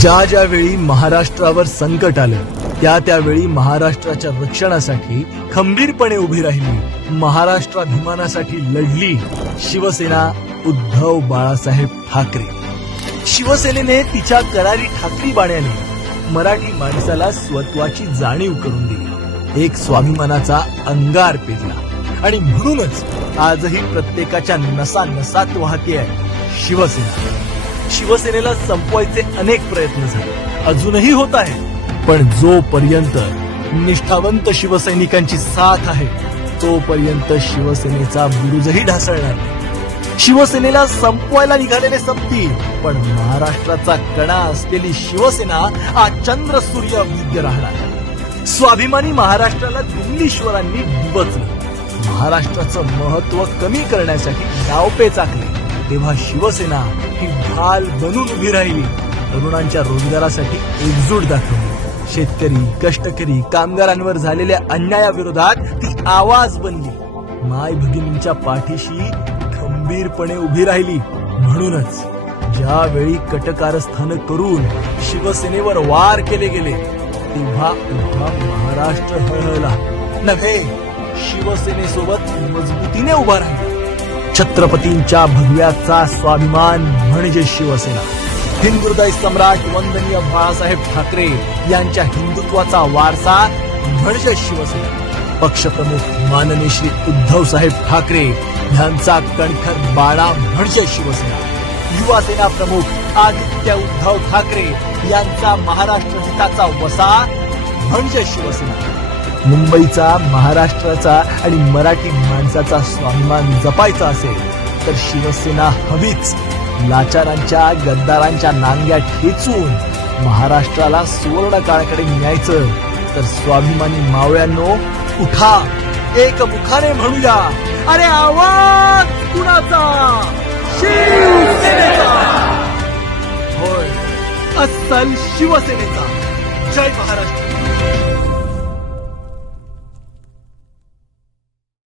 ज्या ज्या वेळी महाराष्ट्रावर संकट आलं त्या त्यावेळी महाराष्ट्राच्या रक्षणासाठी खंबीरपणे उभी राहिली महाराष्ट्राभिमानासाठी लढली शिवसेना उद्धव बाळासाहेब ठाकरे. शिवसेनेने तिच्या करारी ठाकरी बाण्याने मराठी माणसाला स्वत्वाची जाणीव करून दिली एक स्वाभिमानाचा अंगार पेरला आणि म्हणूनच आजही प्रत्येकाच्या नसा नसात वाहते आहे शिवसेना. शिवसेनेला संपवायचे अनेक प्रयत्न झाले. अजूनही होत आहे. पण जोपर्यंत निष्ठावंत शिवसैनिकांची साथ आहे तोपर्यंत शिवसेनेचा बुरुजही ढासळणार शिवसेनेला संपवायला निघालेले संपतील पण महाराष्ट्राचा कणा असलेली शिवसेना हा चंद्र सूर्य विद्य राहणार स्वाभिमानी महाराष्ट्राला दिल्लीश्वरांनी डिवचलं महाराष्ट्राचं महत्त्व कमी करण्यासाठी डावपेच आखले. तेव्हा शिवसेना ही ढाल बनून उभी राहिली. तरुणांच्या रोजगारासाठी एकजूट दाखवली. शेतकरी कष्टकरी कामगारांवर झालेल्या अन्यायाविरोधात ती आवाज बनली. माय भगिनींच्या पाठीशी खंबीरपणे उभी राहिली. म्हणूनच ज्यावेळी कटकारस्थान करून शिवसेनेवर वार केले गेले तेव्हा उभा महाराष्ट्र हळहळला. नव्हे शिवसेनेसोबत मजबूतीने उभा राहिला. छत्रपतींच्या भव्याचा स्वाभिमान म्हणजे शिवसेना. हिंदुदय सम्राट वंदनीय बाळासाहेब ठाकरे यांच्या हिंदुत्वाचा वारसा म्हणजे शिवसेना. पक्षप्रमुख माननीय श्री उद्धव साहेब ठाकरे यांचा कणखर बाळा म्हणजे शिवसेना. युवा सेना प्रमुख आदित्य उद्धव ठाकरे यांचा महाराष्ट्र हिताचा वसा म्हणजे शिवसेना. मुंबईचा महाराष्ट्राचा आणि मराठी माणसाचा स्वाभिमान जपायचा असेल तर शिवसेना हवीच. लाचारांच्या गद्दारांच्या नांग्या ठेचून महाराष्ट्राला सुवर्ण काळाकडे न्यायचं. तर स्वाभिमानी मावळ्यांनो उठा. एक मुखाने म्हणूया. अरे आवाज कुणाचा? शिवसेनेचा. होय अस्सल शिवसेनेचा. जय महाराष्ट्र.